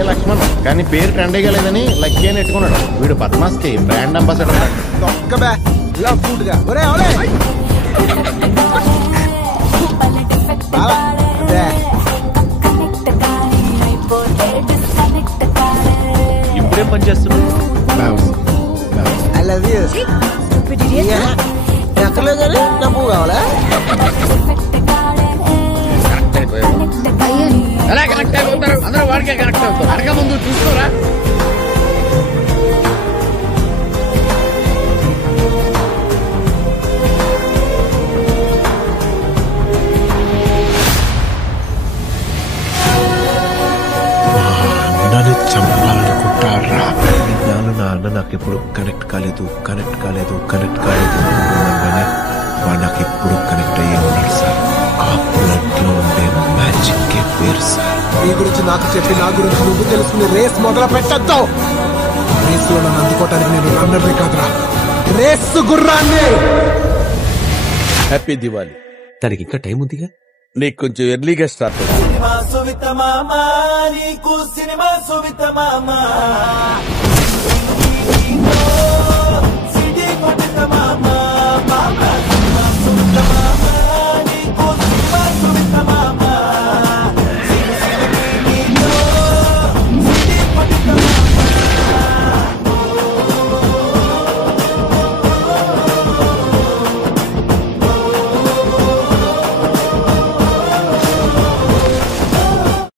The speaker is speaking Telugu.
లక్కే లక్ష్మణ్, కానీ పేరు ట్రెండ్ అయ్యలేదని లక్కీ అని ఎట్టుకున్నాడు. వీడు పద్మాస్కి బ్రాండ్ అంబాసిడర్. ఇప్పుడేం పని చేస్తున్నావు? ఎక్కలే కానీ డబ్బు కావాలా? అలా కరెక్ట్ అయిపోతారు అందరూ, వాడికే కరెక్ట్ అవుతారు. అడగ ముందు చూసుకోరా. నన్ను చంపాలనుకుంటారా? ఇన్నాళ్ళు నా అన్న నాకు ఎప్పుడు కనెక్ట్ కాలేదు అనుకున్నాను, వాడు నాకు ఎప్పుడు కనెక్ట్ అయ్యే ఉన్నాడు సార్. ఆ బ్లడ్ లో ఉండే మ్యాజిక్ పేరు సార్. నీ గురించి నాకు చెప్పి నా గురించి నువ్వు తెలుసుకుని రేస్ మొదలు పెట్టద్దు. రేస్ లో నన్ను అందుకోవటానికి నేను రన్నర్ని కాదురా, రేస్ గుర్రాన్ని. హ్యాపీ దివాలి. దానికి ఇంకా టైం ఉందిగా. నీకు కొంచెం ఎర్లీగా స్టార్ట్. సినిమా